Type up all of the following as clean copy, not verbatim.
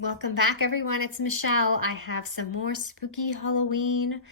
Welcome back, everyone. It's Michelle. I have some more spooky Halloween.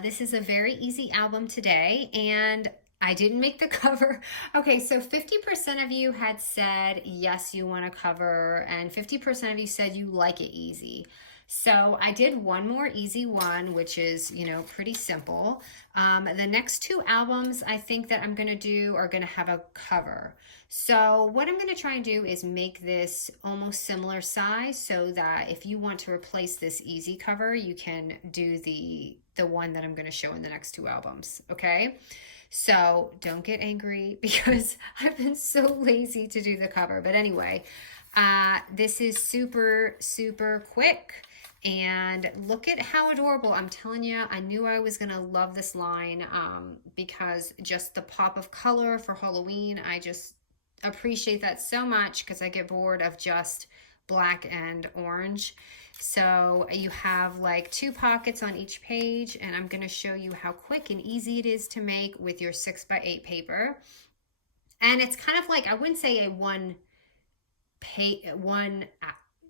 This is a very easy album today, and I didn't make the cover. Okay, so 50% of you had said yes, you want a cover, and 50% of you said you like it easy. So I did one more easy one, which is, pretty simple. The next two albums I think that I'm going to do are going to have a cover. So what I'm going to try and do is make this almost similar size so that if you want to replace this easy cover, you can do the one that I'm going to show in the next two albums, okay? So don't get angry because I've been so lazy to do the cover. But anyway, this is super, super quick. And look at how adorable. I'm telling you, I knew I was going to love this line because just the pop of color for Halloween, I just appreciate that so much because I get bored of just black and orange. So you have like two pockets on each page, and I'm going to show you how quick and easy it is to make with your 6x8 paper. And it's kind of like, I wouldn't say a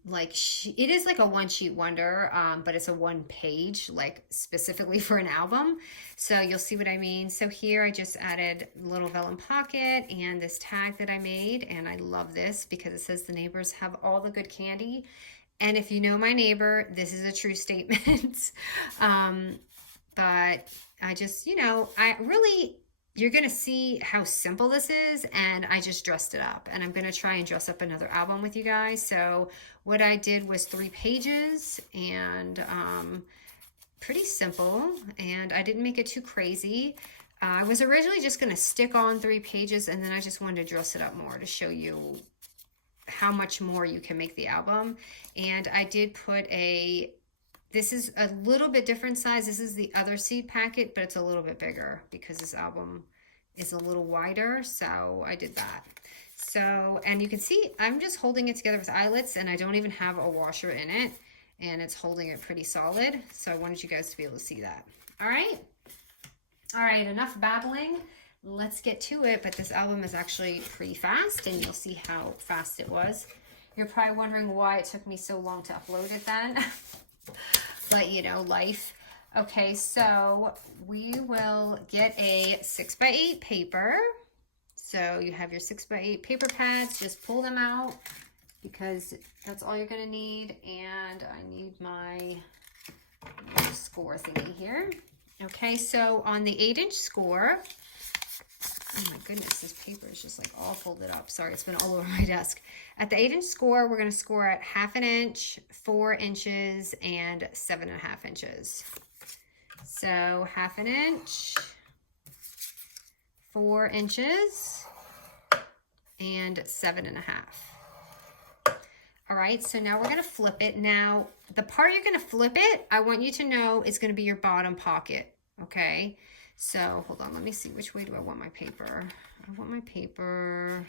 it is like a one sheet wonder, but it's a one page, like specifically for an album. So you'll see what I mean. So here I just added a little vellum pocket and this tag that I made, and I love this because it says the neighbors have all the good candy. And if you know my neighbor, this is a true statement. But I just, I really, you're going to see how simple this is, and I just dressed it up, and I'm going to try and dress up another album with you guys. So what I did was 3 pages, and pretty simple, and I didn't make it too crazy. I was originally just going to stick on 3 pages, and then I just wanted to dress it up more to show you how much more you can make the album. And I did put this is a little bit different size. This is the other seed packet, but it's a little bit bigger because this album is a little wider. So I did that. So, and you can see I'm just holding it together with eyelets, and I don't even have a washer in it, and it's holding it pretty solid. So I wanted you guys to be able to see that. All right. All right, enough babbling. Let's get to it. But this album is actually pretty fast, and you'll see how fast it was. You're probably wondering why it took me so long to upload it then. But life. Okay, so we will get a 6x8 paper. So you have your 6x8 paper pads, just pull them out because that's all you're gonna need. And I need my score thingy here. Okay, so on the 8-inch score, oh my goodness, this paper is just like all folded up. Sorry, it's been all over my desk. At the 8-inch score, we're going to score at 1/2 inch, 4 inches, and 7.5 inches. So 1/2 inch, 4 inches, and 7.5. All right, so now we're going to flip it. Now, the part you're going to flip it, I want you to know is going to be your bottom pocket, okay? So hold on, let me see, which way do I want my paper? I want my paper,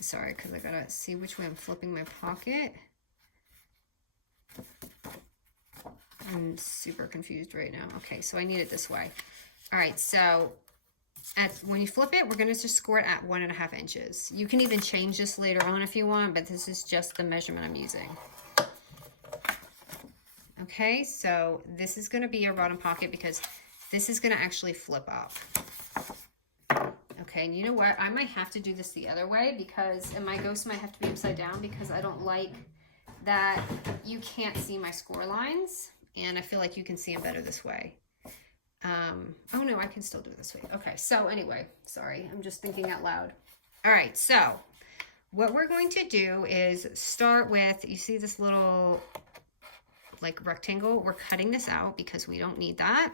sorry, because I gotta see which way I'm flipping my pocket. I'm super confused right now. Okay, so I need it this way. All right, so when you flip it, we're gonna just score it at 1.5 inches. You can even change this later on if you want, but this is just the measurement I'm using. Okay, so this is gonna be your bottom pocket because this is going to actually flip up. Okay, and you know what? I might have to do this the other way because, and my ghost might have to be upside down because I don't like that you can't see my score lines, and I feel like you can see them better this way. Oh no, I can still do it this way. Okay, so anyway, sorry, I'm just thinking out loud. All right, so what we're going to do is start with, you see this little like rectangle? We're cutting this out because we don't need that.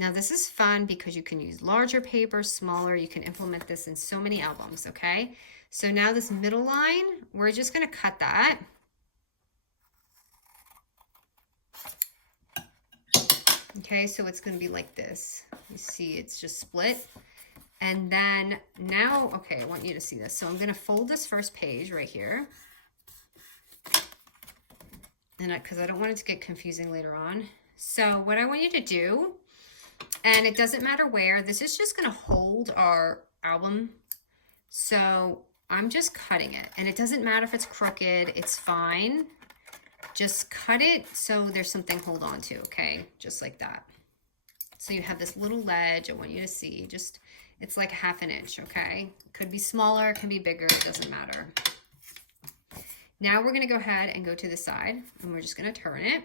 Now this is fun because you can use larger paper, smaller. You can implement this in so many albums, okay? So now this middle line, we're just gonna cut that. Okay, so it's gonna be like this. You see it's just split. And then now, okay, I want you to see this. So I'm gonna fold this first page right here. And because I don't want it to get confusing later on. So what I want you to do, and it doesn't matter where, this is just going to hold our album So I'm just cutting it, and it doesn't matter if it's crooked, it's fine. Just cut it so there's something to hold on to, okay? Just like that. So you have this little ledge. I want you to see, just, it's like 1/2 inch, okay? It could be smaller, it can be bigger, it doesn't matter. Now we're gonna go ahead and go to the side, and we're just gonna turn it.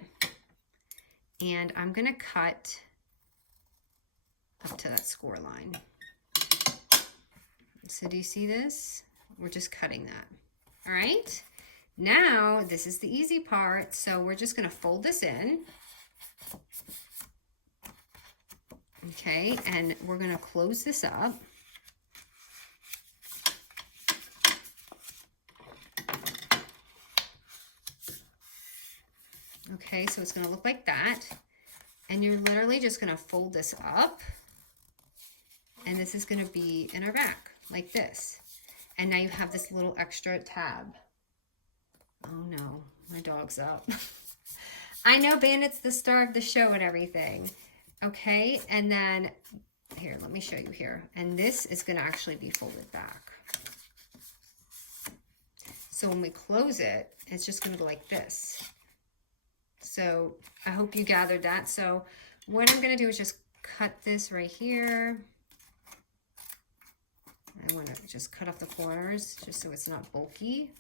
And I'm gonna cut up to that score line. So do you see this? We're just cutting that. All right. Now this is the easy part. So we're just gonna fold this in. Okay, and we're gonna close this up. Okay, so it's gonna look like that. And you're literally just gonna fold this up. And this is gonna be in our back, like this. And now you have this little extra tab. Oh no, my dog's up. I know Bandit's the star of the show and everything. Okay, and then, here, let me show you here. And this is gonna actually be folded back. So when we close it, it's just gonna go like this. So I hope you gathered that. So what I'm gonna do is just cut this right here. I want to just cut off the corners just so it's not bulky.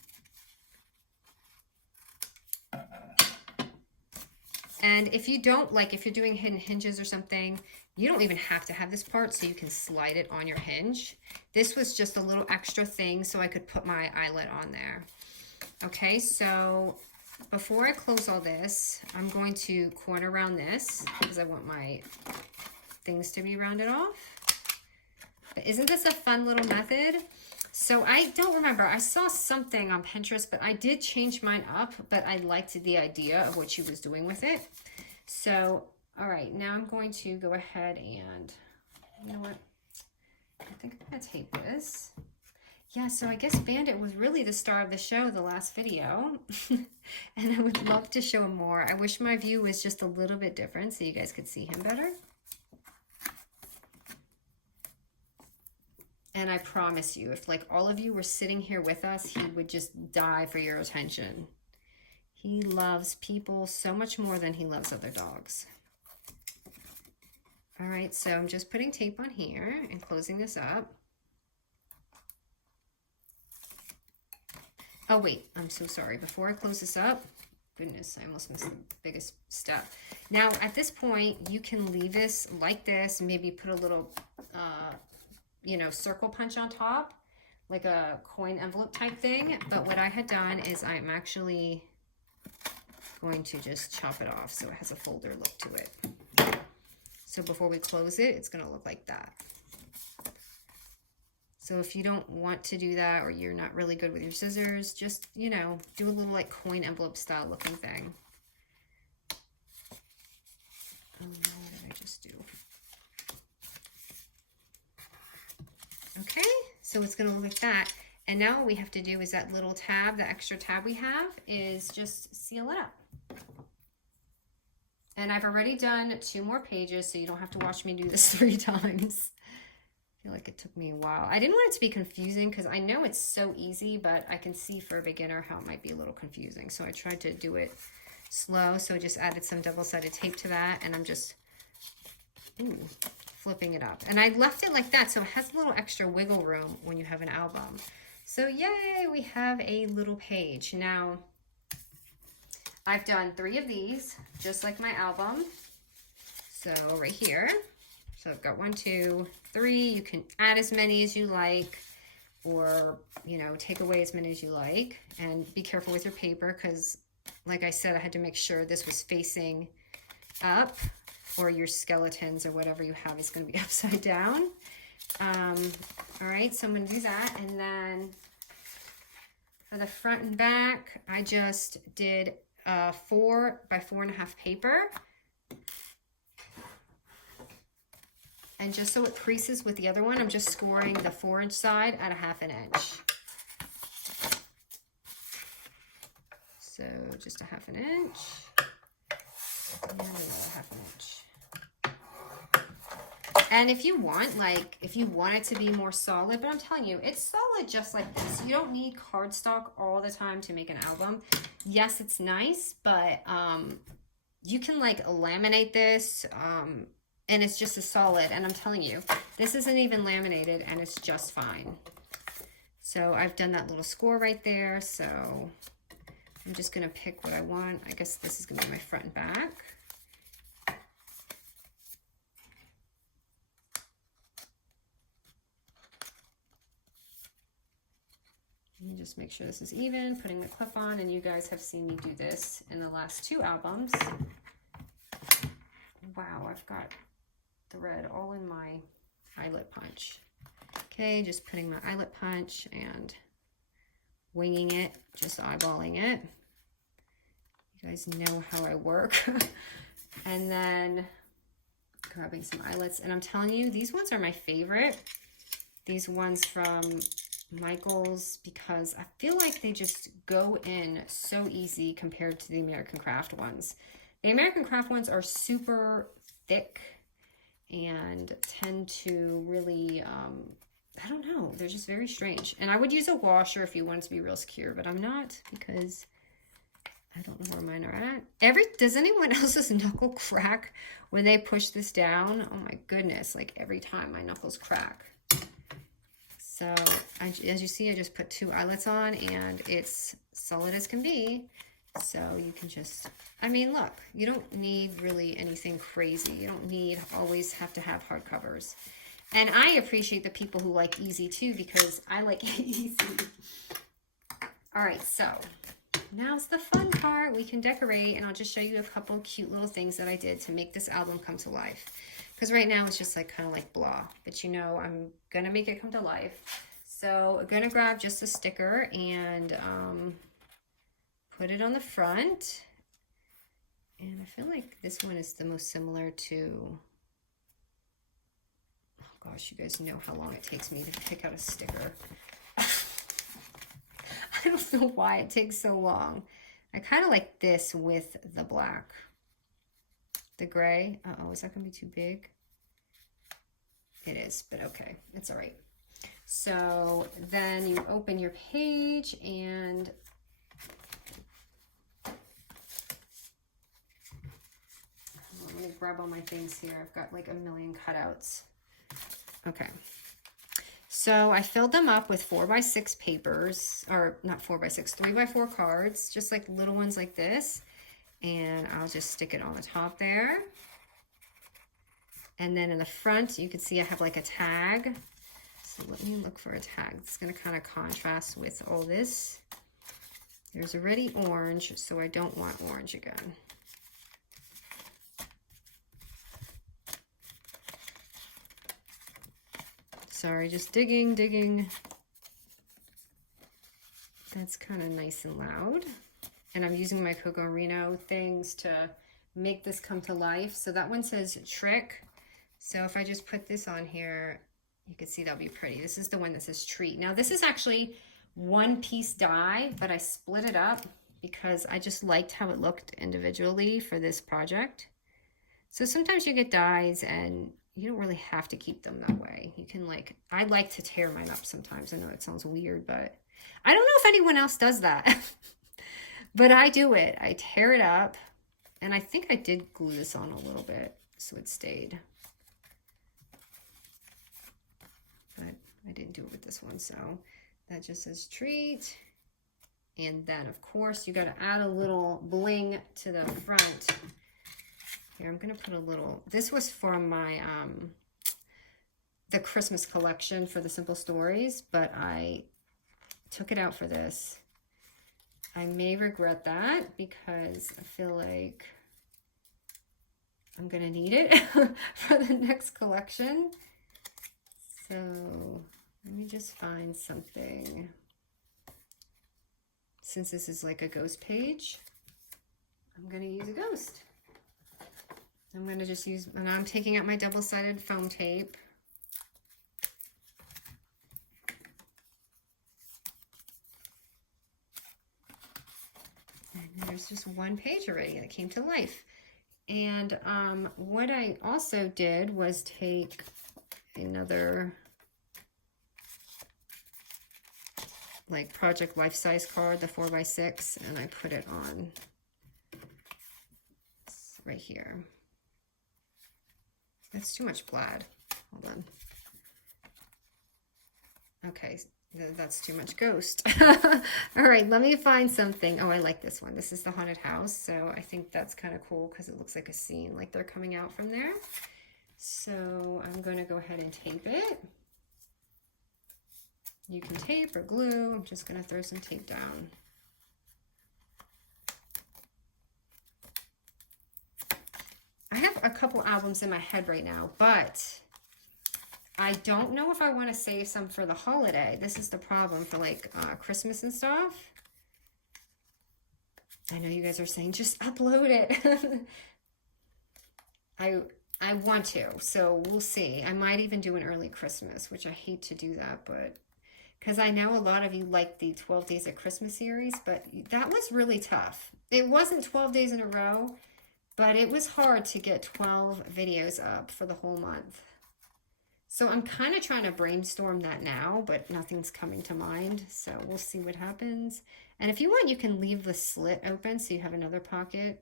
And if you don't, like if you're doing hidden hinges or something, you don't even have to have this part, so you can slide it on your hinge. This was just a little extra thing so I could put my eyelet on there. Okay, so before I close all this, I'm going to corner round this because I want my things to be rounded off. But isn't this a fun little method? So I don't remember, I saw something on Pinterest, but I did change mine up, but I liked the idea of what she was doing with it. So, all right, now I'm going to go ahead and, you know what? I think I'm gonna tape this. Yeah, so I guess Bandit was really the star of the show, the last video. And I would love to show him more. I wish my view was just a little bit different so you guys could see him better. And I promise you, if like all of you were sitting here with us, he would just die for your attention. He loves people so much more than he loves other dogs. All right, so I'm just putting tape on here and closing this up. Oh wait, I'm so sorry. Before I close this up, goodness, I almost missed the biggest step. Now at this point, you can leave this like this, maybe put a little, you know, circle punch on top, like a coin envelope type thing. But what I had done is I'm actually going to just chop it off so it has a folder look to it. So before we close it, it's gonna look like that. So if you don't want to do that, or you're not really good with your scissors, just, you know, do a little like coin envelope style looking thing. Oh no, what did I just do? Okay, so it's gonna look like that. And now what we have to do is that little tab, the extra tab we have, is just seal it up. And I've already done 2 more pages, so you don't have to watch me do this 3 times. I feel like it took me a while. I didn't want it to be confusing because I know it's so easy, but I can see for a beginner how it might be a little confusing. So I tried to do it slow, so I just added some double-sided tape to that, and I'm just flipping it up. And I left it like that, so it has a little extra wiggle room when you have an album. So yay, we have a little page. Now, I've done 3 of these, just like my album. So right here. So I've got 1, 2, 3. You can add as many as you like, or, you know, take away as many as you like. And be careful with your paper because, like I said, I had to make sure this was facing up, or your skeletons or whatever you have is going to be upside down. All right, so I'm going to do that. And then for the front and back, I just did 4 by 4.5 paper. And just so it creases with the other one, I'm just scoring the 4-inch side at 1/2 inch. So just 1/2 inch and another 1/2 inch. And if you want, like, if you want it to be more solid, but I'm telling you, it's solid just like this. You don't need cardstock all the time to make an album. Yes, it's nice, but you can like laminate this and it's just as solid. And I'm telling you, this isn't even laminated and it's just fine. So I've done that little score right there. So I'm just gonna pick what I want. I guess this is gonna be my front and back. Let me just make sure this is even, putting the clip on, and you guys have seen me do this in the last 2 albums. Wow, I've got thread all in my eyelet punch. Okay, just putting my eyelet punch and winging it, just eyeballing it. You guys know how I work. And then grabbing some eyelets, and I'm telling you, these ones are my favorite. These ones from Michael's, because I feel like they just go in so easy compared to the American Craft ones. The American Craft ones are super thick and tend to really, I don't know, they're just very strange. And I would use a washer if you want it to be real secure, but I'm not, because I don't know where mine are at. Does anyone else's knuckle crack when they push this down? Oh my goodness, like every time my knuckles crack. So as you see, I just put 2 eyelets on and it's solid as can be. So you can just, I mean, look, you don't need really anything crazy. You don't always have to have hardcovers. And I appreciate the people who like easy too, because I like easy. All right, so now's the fun part. We can decorate, and I'll just show you a couple cute little things that I did to make this album come to life. Because right now it's just like kind of like blah, but you know, I'm gonna make it come to life. So I'm gonna grab just a sticker and put it on the front. And I feel like this one is the most similar to, oh gosh, you guys know how long it takes me to pick out a sticker. I don't know why it takes so long. I kind of like this with the black. The gray. Uh-oh, is that gonna be too big? It is, but okay, it's all right. So then you open your page and let me grab all my things here. I've got like a million cutouts. Okay. So I filled them up with 4x6 papers, or not 4x6, 3x4 cards, just like little ones like this. And I'll just stick it on the top there. And then in the front, you can see I have like a tag. So let me look for a tag. It's going to kind of contrast with all this. There's already orange, so I don't want orange again. Sorry, just digging. That's kind of nice and loud. And I'm using my Coco Reno things to make this come to life. So that one says trick. So if I just put this on here, you can see that'll be pretty. This is the one that says treat. Now this is actually 1-piece die, but I split it up because I just liked how it looked individually for this project. So sometimes you get dies and you don't really have to keep them that way. You can like, I like to tear mine up sometimes. I know it sounds weird, but I don't know if anyone else does that. But I do it. I tear it up, and I think I did glue this on a little bit so it stayed. But I didn't do it with this one, so that just says treat. And then, of course, you got to add a little bling to the front. Here, I'm going to put a little, this was from my, the Christmas collection for the Simple Stories, but I took it out for this. I may regret that because I feel like I'm going to need it for the next collection. So let me just find something. Since this is like a ghost page, I'm going to use a ghost. I'm going to just use, and I'm taking out my double-sided foam tape. And there's just one page already that came to life. And what I also did was take another like project life-size card, the 4x6, and I put it on right here. That's too much plaid. Hold on. Okay, that's too much ghost. All right, let me find something. Oh, I like this one. This is the haunted house, so I think that's kind of cool because it looks like a scene, like they're coming out from there. So I'm going to go ahead and tape it. You can tape or glue. I'm just going to throw some tape down. I have a couple albums in my head right now, but I don't know if I want to save some for the holiday. This is the problem for like Christmas and stuff. I know you guys are saying just upload it. I want to, so we'll see. I might even do an early Christmas, which I hate to do that, but because I know a lot of you like the 12 Days of Christmas series, but that was really tough. It wasn't 12 days in a row, but it was hard to get 12 videos up for the whole month. So I'm kind of trying to brainstorm that now, but nothing's coming to mind. So we'll see what happens. And if you want, you can leave the slit open so you have another pocket.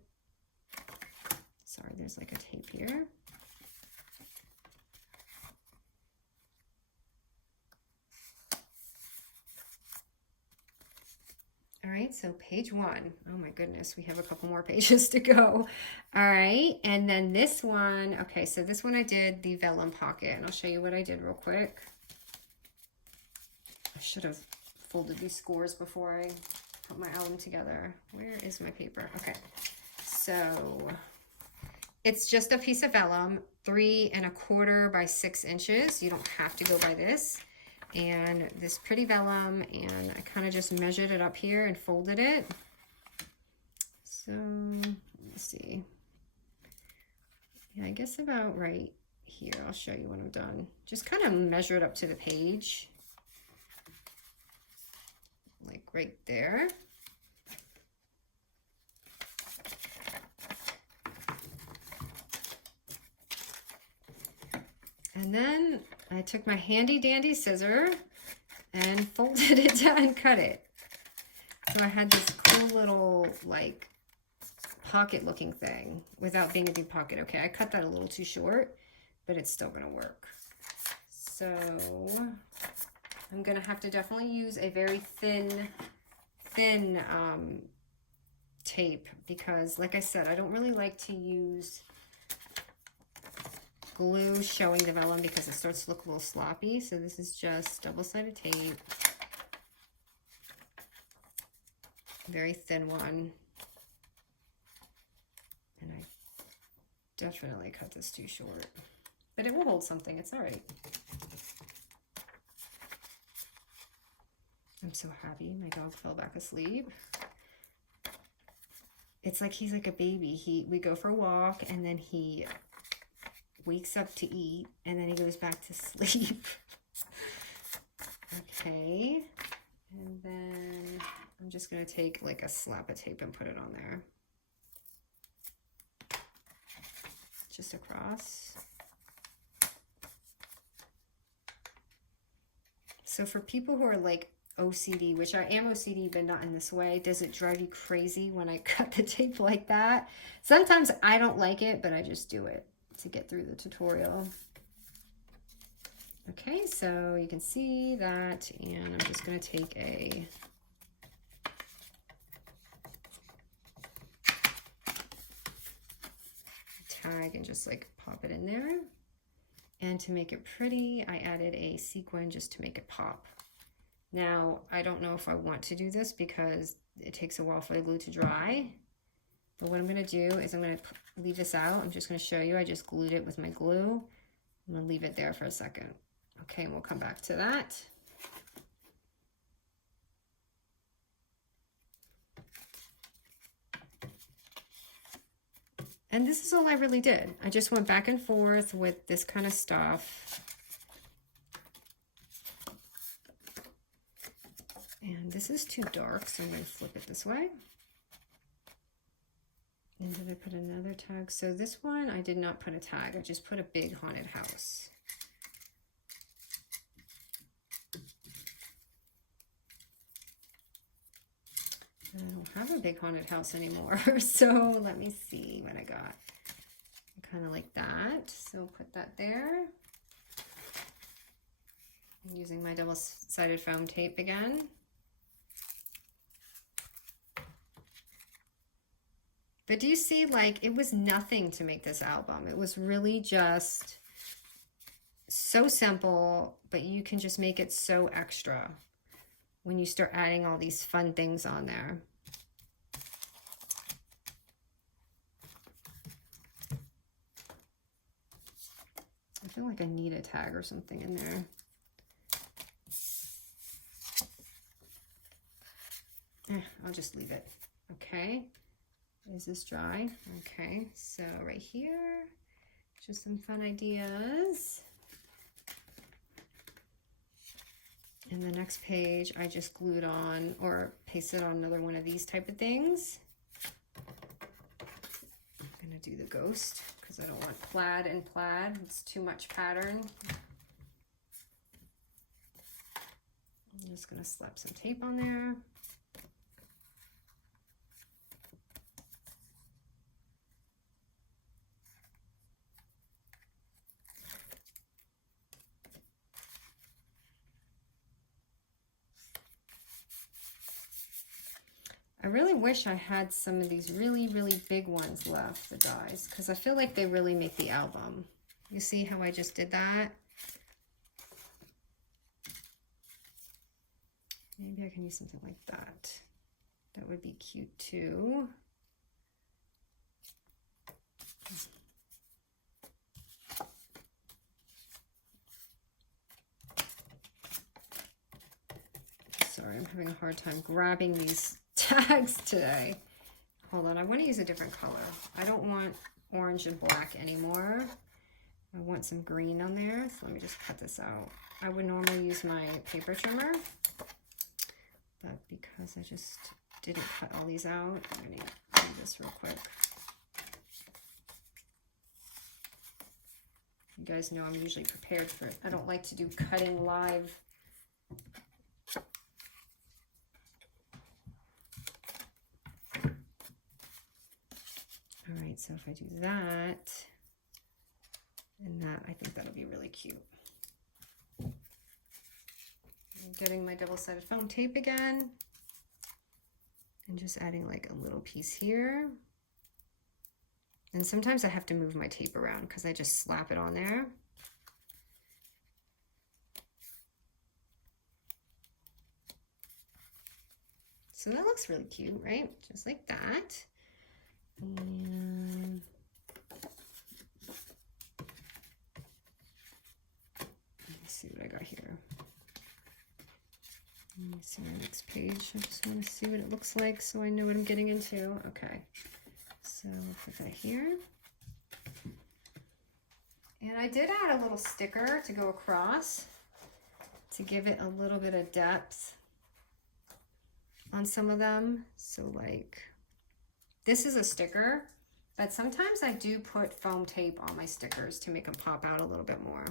Sorry, there's like a tape here. All right, so page 1. Oh my goodness, we have a couple more pages to go. All right, and then this one, okay, so this one I did the Vellum Pocket, and I'll show you what I did real quick. I should have folded these scores before I put my album together. Where is my paper? Okay, so it's just a piece of vellum, 3 1/4 by 6 inches. You don't have to go by this. And this pretty vellum, and I kind of just measured it up here and folded it. So let's see. Yeah, I guess about right here. I'll show you when I'm done. Just kind of measure it up to the page, like right there. And then I took my handy dandy scissor and folded it down and cut it. So I had this cool little like pocket looking thing without being a deep pocket. Okay, I cut that a little too short, but it's still gonna work. So I'm gonna have to definitely use a very thin tape because like I said, I don't really like to use glue showing the vellum because it starts to look a little sloppy. So this is just double-sided tape, very thin one, and I definitely cut this too short, but it will hold something. It's all right. I'm so happy my dog fell back asleep. It's like he's like a baby. We go for a walk and then he wakes up to eat, and then he goes back to sleep. Okay, and then I'm just going to take like a slab of tape and put it on there. Just across. So for people who are like OCD, which I am OCD, but not in this way, does it drive you crazy when I cut the tape like that? Sometimes I don't like it, but I just do it to get through the tutorial. Okay, so you can see that, and I'm just going to take a tag and just like pop it in there. And to make it pretty, I added a sequin just to make it pop. Now, I don't know if I want to do this because it takes a while for the glue to dry. But what I'm going to do is I'm going to leave this out. I'm just going to show you. I just glued it with my glue. I'm going to leave it there for a second. Okay, and we'll come back to that. And this is all I really did. I just went back and forth with this kind of stuff. And this is too dark, so I'm going to flip it this way. And did I put another tag? So this one, I did not put a tag. I just put a big haunted house. I don't have a big haunted house anymore. So let me see what I got. Kind of like that. So put that there. I'm using my double-sided foam tape again. But do you see, like, it was nothing to make this album. It was really just so simple, but you can just make it so extra when you start adding all these fun things on there. I feel like I need a tag or something in there. I'll just leave it. Okay. Is this dry? Okay. So right here, just some fun ideas. And the next page, I just glued on or pasted on another one of these type of things. I'm gonna do the ghost because I don't want plaid and plaid. It's too much pattern. I'm just gonna slap some tape on there. I really wish I had some of these really, really big ones left, the dies, because I feel like they really make the album. You see how I just did that? Maybe I can use something like that. That would be cute too. Sorry, I'm having a hard time grabbing these tags today. Hold on, I want to use a different color. I don't want orange and black anymore. I want some green on there, so let me just cut this out. I would normally use my paper trimmer, but because I just didn't cut all these out, I'm going to do this real quick. You guys know I'm usually prepared for it. I don't like to do cutting live. All right, so if I do that and that, I think that'll be really cute. I'm getting my double-sided foam tape again and just adding like a little piece here. And sometimes I have to move my tape around because I just slap it on there. So that looks really cute, right? Just like that. And let me see what I got here. Let me see my next page. I just want to see what it looks like so I know what I'm getting into. Okay, so I'll put that here. And I did add a little sticker to go across to give it a little bit of depth on some of them. So like, this is a sticker, but sometimes I do put foam tape on my stickers to make them pop out a little bit more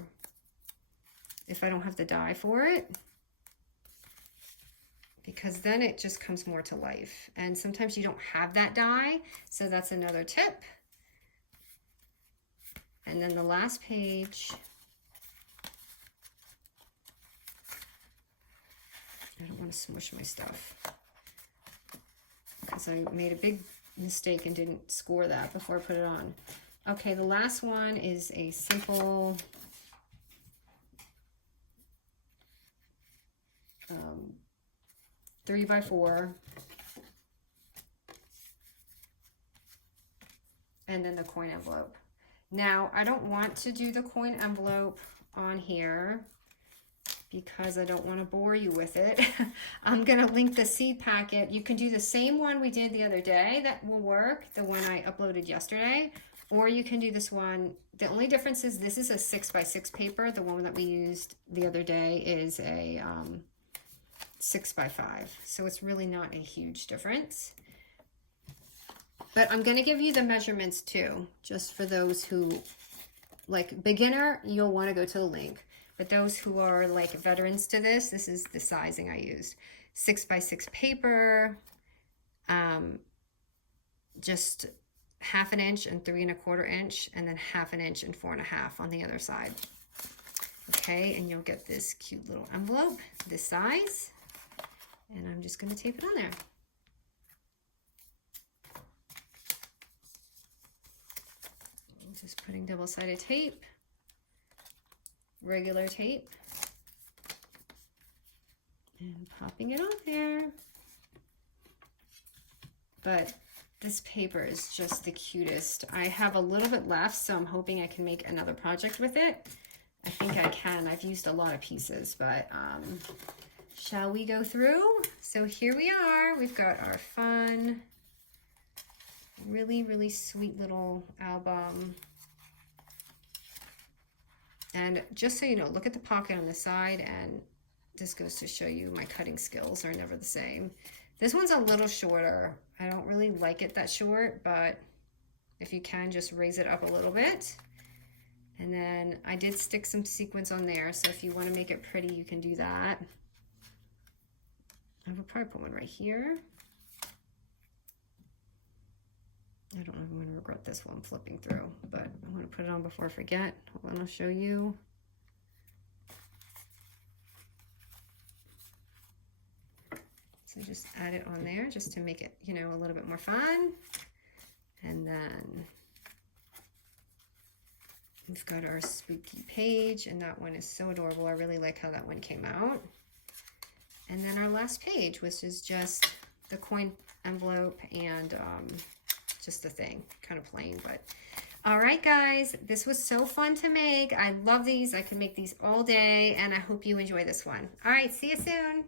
if I don't have the die for it, because then it just comes more to life. And sometimes you don't have that die, so that's another tip. And then the last page, I don't want to smush my stuff because I made a big mistake and didn't score that before I put it on. Okay, the last one is a simple um, 3x4, and then the coin envelope. Now, I don't want to do the coin envelope on here because I don't want to bore you with it. I'm going to link the seed packet. You can do the same one we did the other day. That will work, the one I uploaded yesterday. Or you can do this one. The only difference is this is a 6x6 paper. The one that we used the other day is a 6x5. So it's really not a huge difference. But I'm going to give you the measurements too, just for those who, like beginner, you'll want to go to the link. But those who are like veterans to this, this is the sizing I used. 6x6 paper, just 1/2 inch and 3 1/4 inch, and then 1/2 inch and 4 1/2 on the other side. Okay, and you'll get this cute little envelope this size, and I'm just going to tape it on there. I'm just putting double-sided tape, regular tape, and popping it on there. But this paper is just the cutest. I have a little bit left, so I'm hoping I can make another project with it. I think I can. I've used a lot of pieces, but shall we go through? So here we are. We've got our fun, really, really sweet little album. And just so you know, look at the pocket on the side, and this goes to show you my cutting skills are never the same. This one's a little shorter. I don't really like it that short, but if you can, just raise it up a little bit. And then I did stick some sequins on there, so if you want to make it pretty, you can do that. I would probably put one right here. I don't know if I'm going to regret this while I'm flipping through, but I want to put it on before I forget. Hold on, I'll show you. So just add it on there just to make it, you know, a little bit more fun. And then we've got our spooky page, and that one is so adorable. I really like how that one came out. And then our last page, which is just the coin envelope and just the thing, kind of plain, but all right, guys, this was so fun to make. I love these. I could make these all day, and I hope you enjoy this one. All right, see you soon.